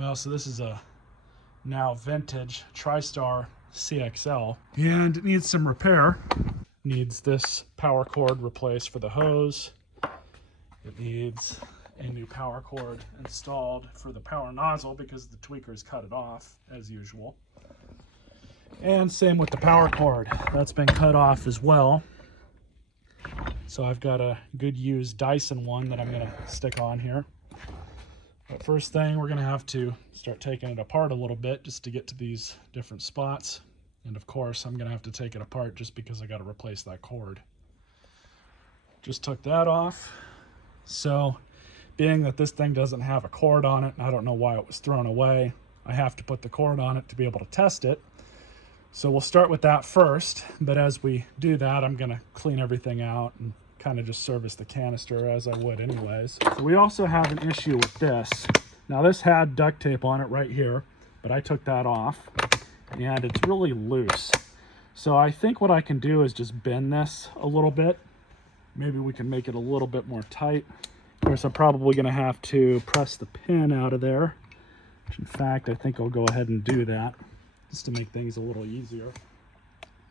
Well, so this is a now vintage Tristar CXL, and it needs some repair. Needs this power cord replaced for the hose. It needs a new power cord installed for the power nozzle because the tweakers cut it off as usual. And same with the power cord, that's been cut off as well. So I've got a good used Dyson one that I'm going to stick on here. But first thing, we're going to have to start taking it apart a little bit just to get to these different spots. And of course, I'm going to have to take it apart just because I got to replace that cord. Just took that off. So being that this thing doesn't have a cord on it, and I don't know why it was thrown away, I have to put the cord on it to be able to test it. So we'll start with that first, but as we do that, I'm going to clean everything out and kind of just service the canister as I would anyways. So we also have an issue with this. Now this had duct tape on it right here, but I took that off and it's really loose. So I think what I can do is just bend this a little bit. Maybe we can make it a little bit more tight. Of course, I'm probably going to have to press the pin out of there, which in fact, I think I'll go ahead and do that just to make things a little easier.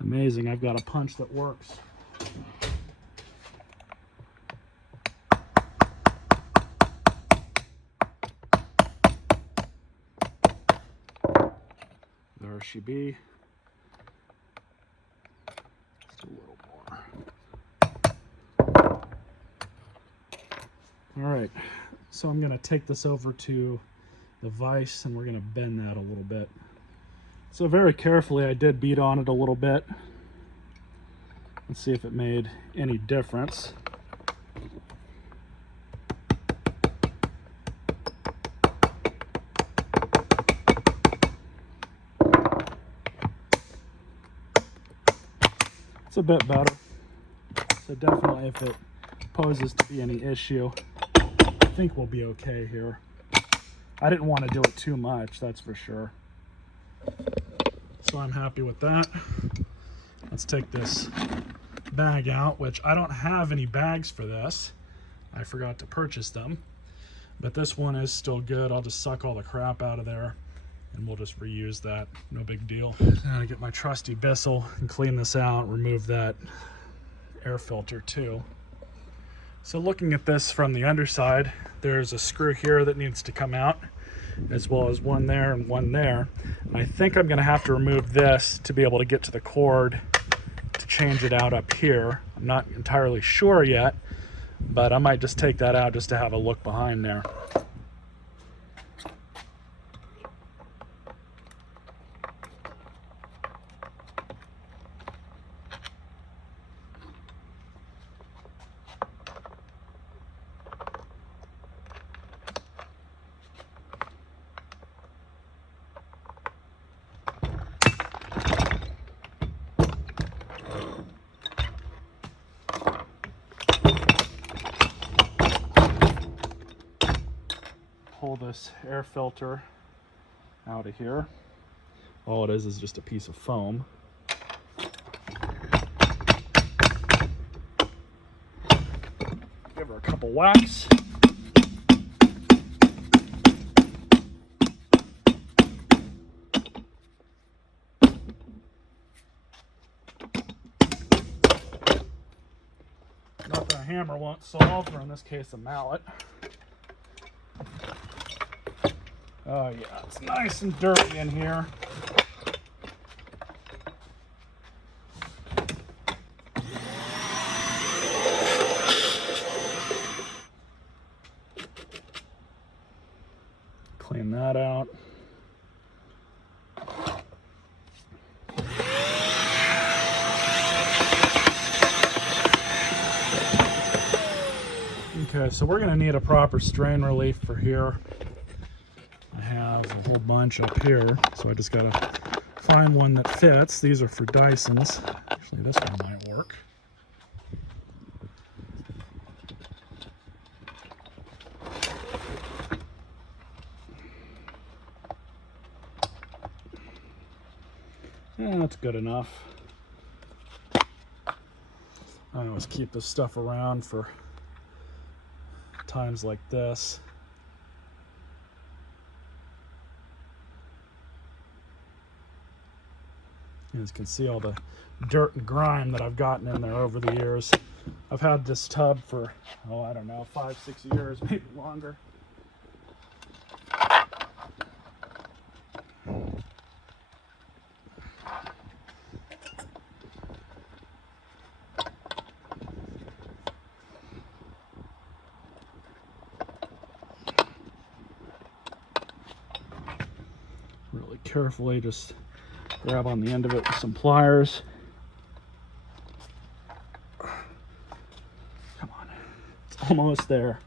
Amazing, I've got a punch that works. There she be. Just a little more. All right, so I'm gonna take this over to the vise and we're gonna bend that a little bit. So very carefully, I did beat on it a little bit. Let's see if it made any difference. It's a bit better. So definitely if it poses to be any issue, I think we'll be okay here. I didn't want to do it too much, that's for sure. So I'm happy with that. Let's take this bag out, which I don't have any bags for this. I forgot to purchase them. But this one is still good. I'll just suck all the crap out of there and we'll just reuse that. No big deal. Now I get my trusty Bissell and clean this out, remove that air filter too. So looking at this from the underside, there's a screw here that needs to come out, as well as one there and one there. And I think I'm going to have to remove this to be able to get to the cord to change it out up here. I'm not entirely sure yet, but I might just take that out just to have a look behind there. Pull this air filter out of here. All it is just a piece of foam. Give her a couple whacks. Nothing a hammer won't solve, or in this case a mallet. Oh yeah, it's nice and dirty in here. Clean that out. Okay, so we're going to need a proper strain relief for here. I have a whole bunch up here, so I just got to find one that fits. These are for Dysons. Actually, this one might work. Yeah, that's good enough. I always keep this stuff around for times like this. You guys can see all the dirt and grime that I've gotten in there over the years. I've had this tub for, oh, I don't know, 5-6 years, maybe longer. Really carefully just grab on the end of it with some pliers. Come on, it's almost there.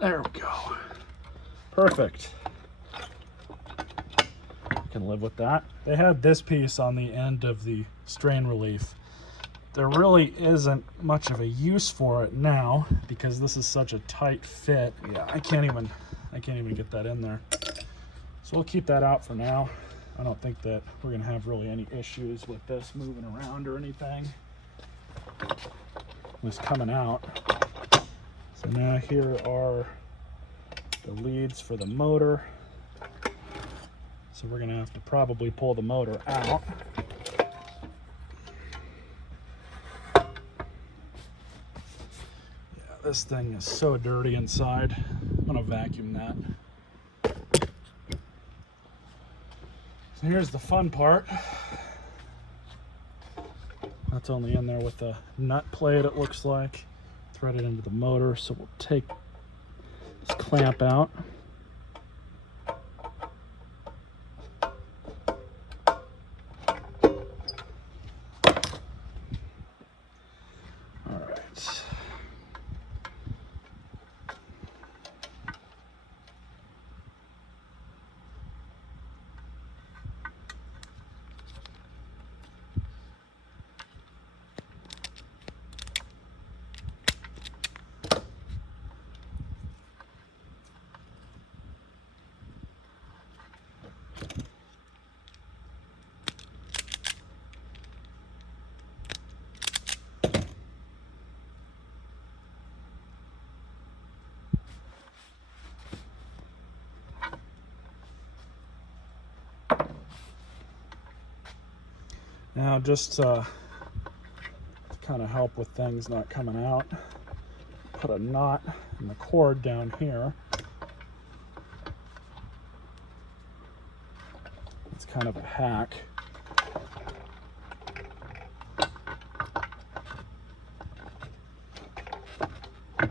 There we go. Perfect. I can live with that. They had this piece on the end of the strain relief. There really isn't much of a use for it now because this is such a tight fit. Yeah, I can't even get that in there. So we'll keep that out for now. I don't think that we're gonna have really any issues with this moving around or anything. It was coming out. So now here are the leads for the motor. So we're gonna have to probably pull the motor out. Yeah, this thing is so dirty inside. I'm gonna vacuum that. So here's the fun part. That's only in there with a nut plate, it looks like. Threaded into the motor, so we'll take this clamp out. All right. Now just to kind of help with things not coming out, put a knot in the cord down here. It's kind of a hack. So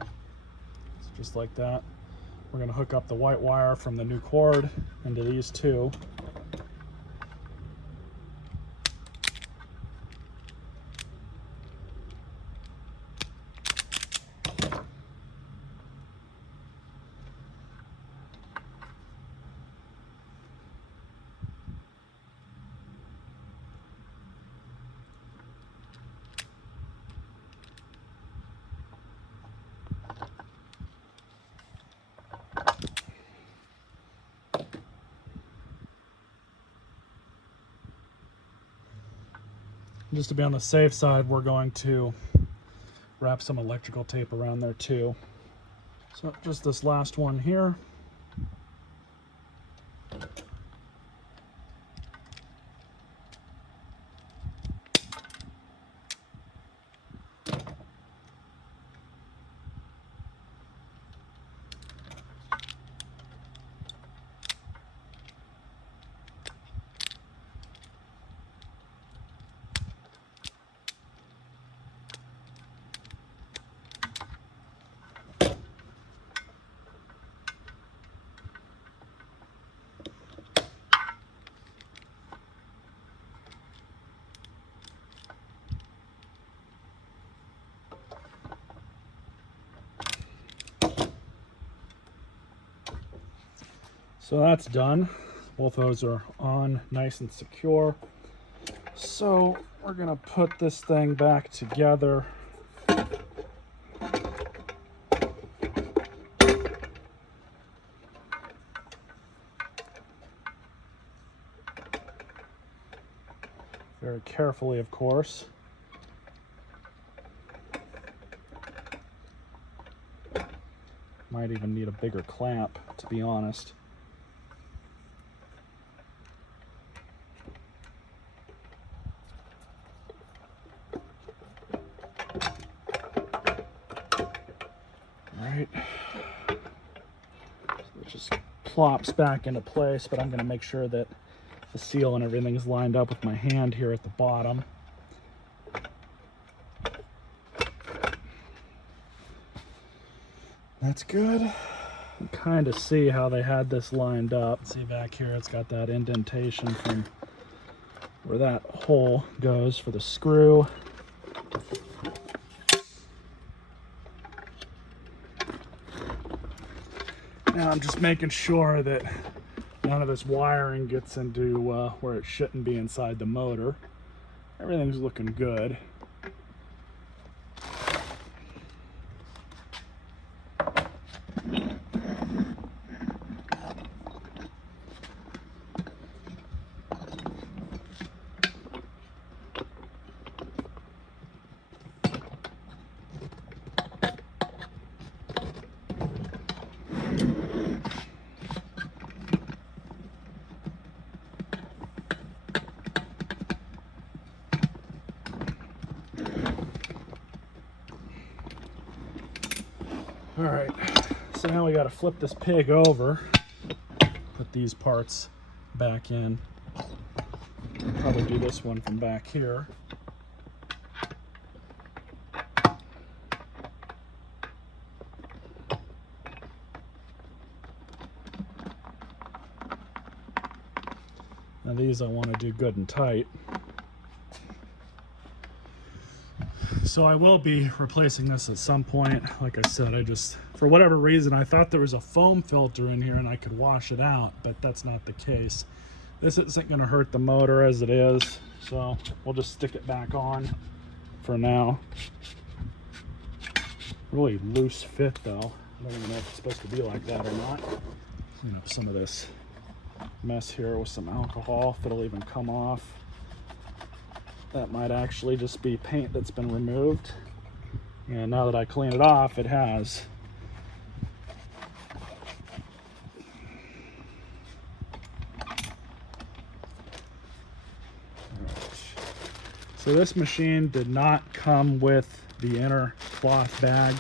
just like that. We're going to hook up the white wire from the new cord into these two. Just to be on the safe side, we're going to wrap some electrical tape around there too. So just this last one here. So that's done. Both of those are on nice and secure. So we're gonna put this thing back together. Very carefully, of course. Might even need a bigger clamp, to be honest. It just plops back into place, but I'm going to make sure that the seal and everything is lined up with my hand here at the bottom. That's good. You kind of see how they had this lined up. See back here, it's got that indentation from where that hole goes for the screw. Now I'm just making sure that none of this wiring gets into where it shouldn't be inside the motor. Everything's looking good. All right, so now we got to flip this pig over, put these parts back in. I'll probably do this one from back here. Now these I want to do good and tight. So I will be replacing this at some point. Like I said, I just, for whatever reason, I thought there was a foam filter in here and I could wash it out, but that's not the case. This isn't going to hurt the motor as it is, so we'll just stick it back on for now. Really loose fit though. I don't even know if it's supposed to be like that or not. Clean up some of this mess here with some alcohol if it'll even come off. That might actually just be paint that's been removed. And now that I clean it off, it has. So this machine did not come with the inner cloth bag.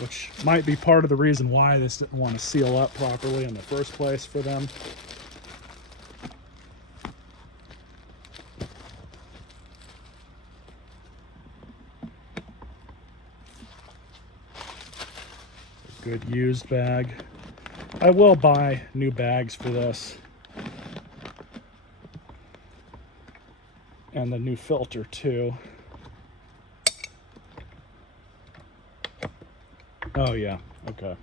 Which might be part of the reason why this didn't want to seal up properly in the first place for them. A good used bag. I will buy new bags for this. And the new filter too. Oh yeah, okay.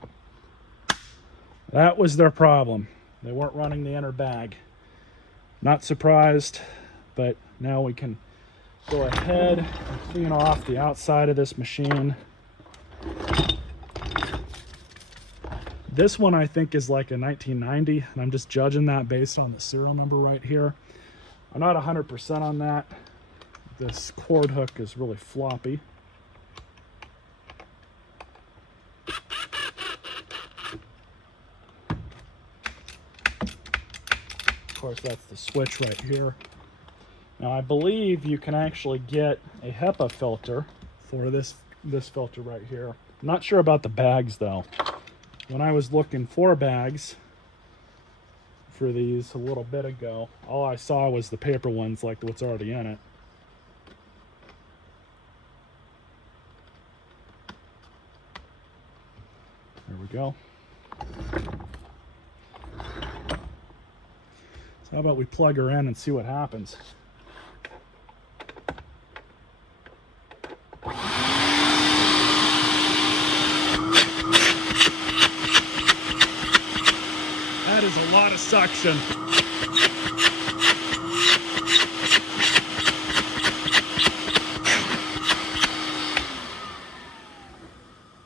That was their problem. They weren't running the inner bag. Not surprised, but now we can go ahead and clean off the outside of this machine. This one I think is like a 1990, and I'm just judging that based on the serial number right here. I'm not 100% on that. This cord hook is really floppy. Of course, that's the switch right here. Now, I believe you can actually get a HEPA filter for this filter right here. I'm not sure about the bags, though. When I was looking for bags for these a little bit ago, all I saw was the paper ones, like what's already in it. There we go. So how about we plug her in and see what happens? That is a lot of suction.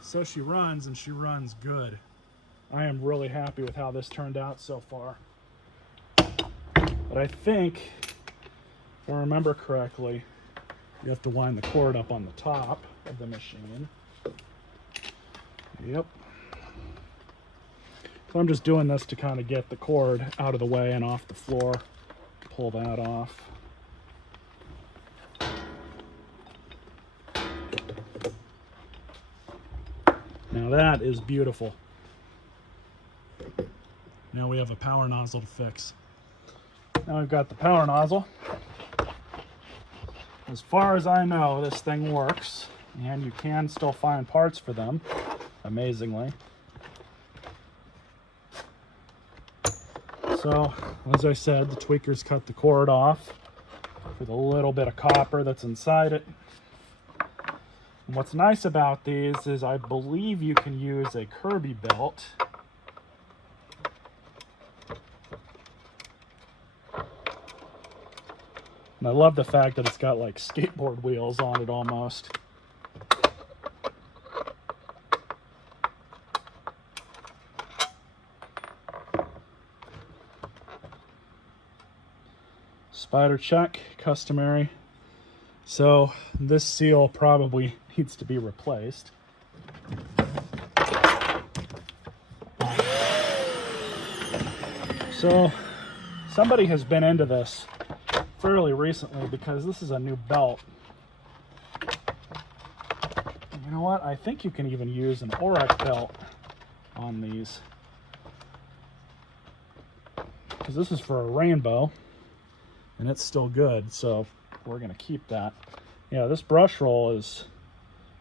So she runs, and she runs good. I am really happy with how this turned out so far. But I think, if I remember correctly, you have to wind the cord up on the top of the machine. Yep. So I'm just doing this to kind of get the cord out of the way and off the floor. Pull that off. Now that is beautiful. Now we have a power nozzle to fix. Now we've got the power nozzle. As far as I know, this thing works, and you can still find parts for them, amazingly. So, as I said, the tweakers cut the cord off for the little bit of copper that's inside it. And what's nice about these is I believe you can use a Kirby belt. And I love the fact that it's got like skateboard wheels on it almost. Spider check, customary. So this seal probably needs to be replaced. So somebody has been into this fairly recently because this is a new belt. You know what? I think you can even use an Orex belt on these, because this is for a rainbow and it's still good, so we're gonna keep that. Yeah, this brush roll is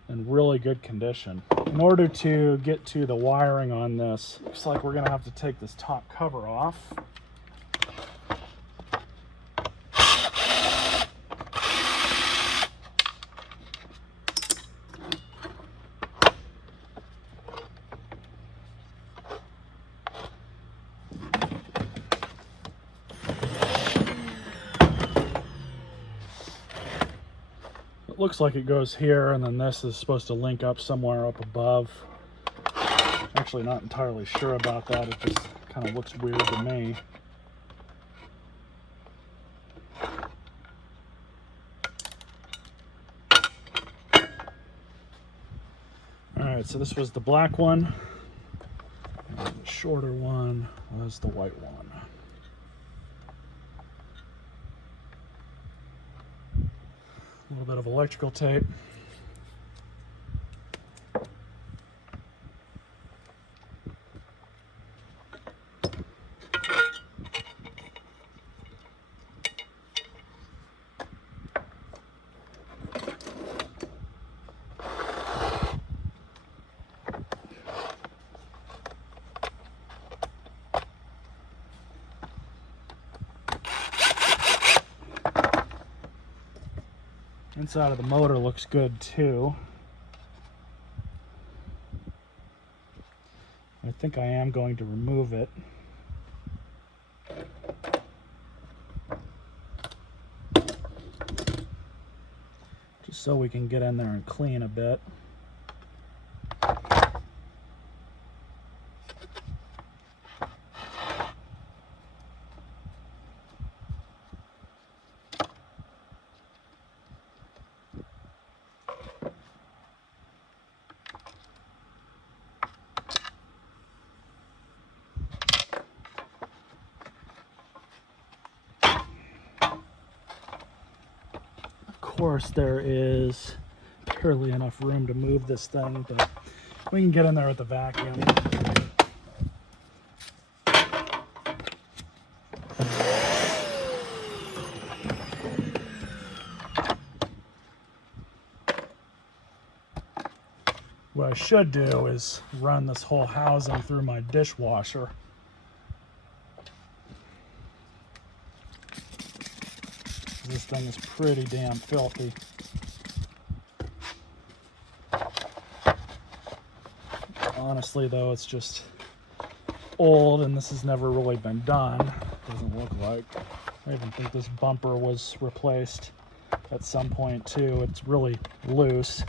in really good condition. In order to get to the wiring on this, looks like we're gonna have to take this top cover off. Looks like it goes here, and then this is supposed to link up somewhere up above. Actually not entirely sure about that. It just kind of looks weird to me. Alright, so this was the black one, and the shorter one was the white one. A little bit of electrical tape. Inside of the motor looks good too. I think I am going to remove it. Just so we can get in there and clean a bit. Of course, there is barely enough room to move this thing, but we can get in there with the vacuum. What I should do is run this whole housing through my dishwasher. This thing is pretty damn filthy. Honestly though, it's just old and this has never really been done. Doesn't look like. I even think this bumper was replaced at some point too. It's really loose.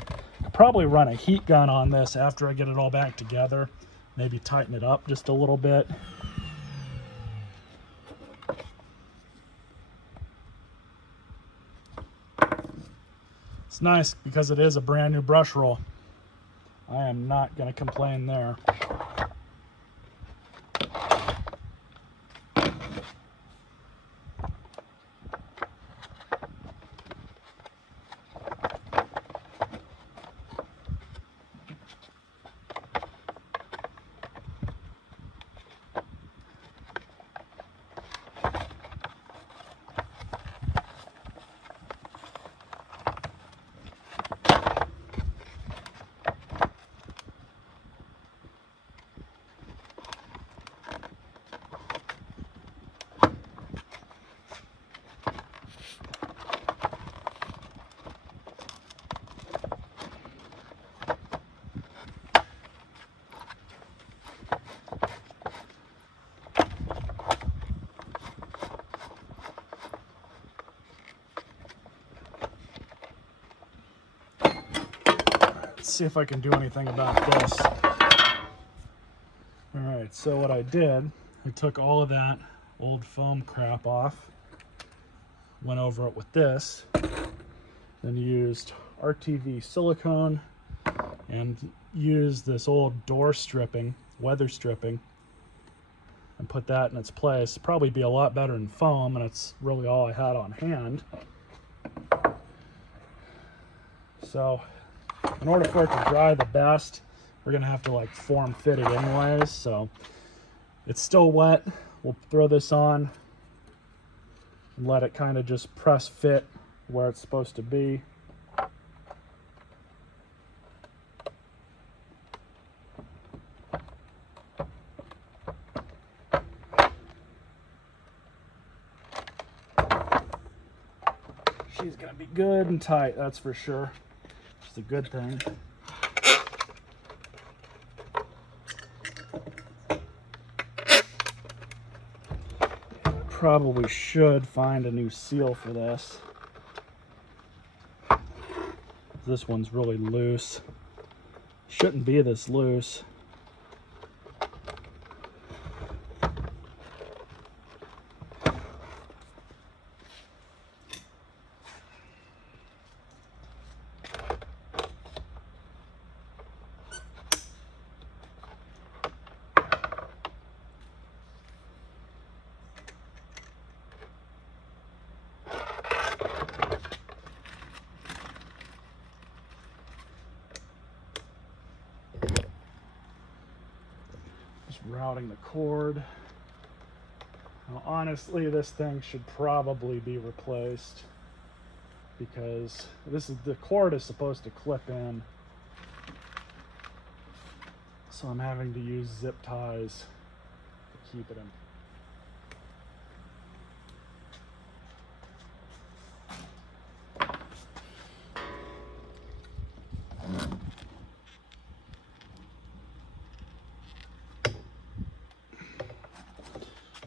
I'll probably run a heat gun on this after I get it all back together. Maybe tighten it up just a little bit. It's nice because it is a brand new brush roll. I am not going to complain there. Let's see if I can do anything about this. All right, so what I did, I took all of that old foam crap off, went over it with this, then used RTV silicone and used this old door stripping, weather stripping, and put that in its place. Probably be a lot better than foam, and it's really all I had on hand. So in order for it to dry the best, we're gonna have to like form fit it anyways. So it's still wet. We'll throw this on and let it kind of just press fit where it's supposed to be. She's gonna be good and tight, that's for sure. It's a good thing. Probably should find a new seal for this. This one's really loose. Shouldn't be this loose. Routing the cord. Now, honestly, this thing should probably be replaced because the cord is supposed to clip in. So I'm having to use zip ties to keep it in.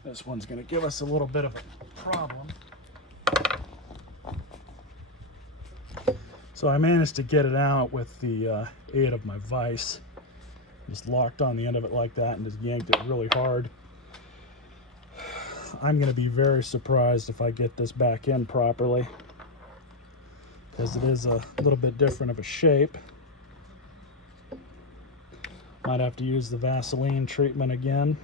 This one's going to give us a little bit of a problem. So I managed to get it out with the aid of my vise. Just locked on the end of it like that and just yanked it really hard. I'm going to be very surprised if I get this back in properly, because it is a little bit different of a shape. Might have to use the Vaseline treatment again.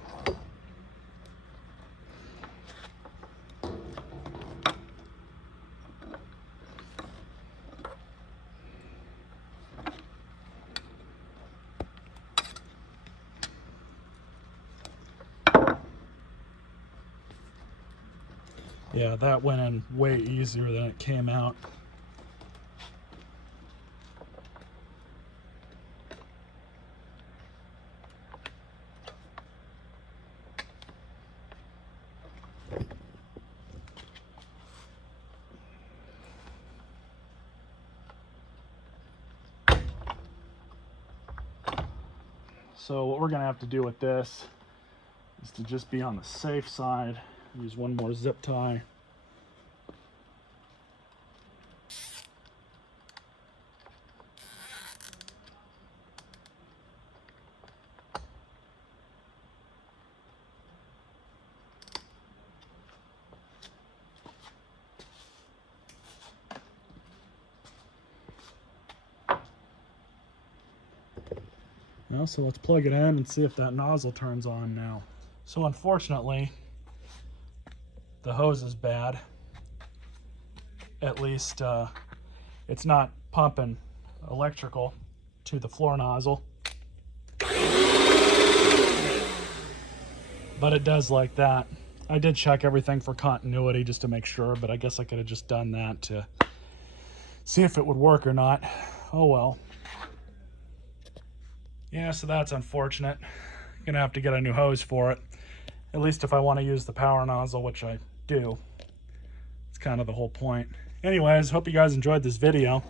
Yeah, that went in way easier than it came out. So what we're gonna have to do with this is to just be on the safe side. Use one more zip tie. Well, so let's plug it in and see if that nozzle turns on now. So unfortunately, the hose is bad. At least it's not pumping electrical to the floor nozzle. But it does like that. I did check everything for continuity just to make sure, but I guess I could have just done that to see if it would work or not. Oh well. Yeah, so that's unfortunate. Gonna have to get a new hose for it. At least if I want to use the power nozzle, which I do. It's kind of the whole point. Anyways, hope you guys enjoyed this video.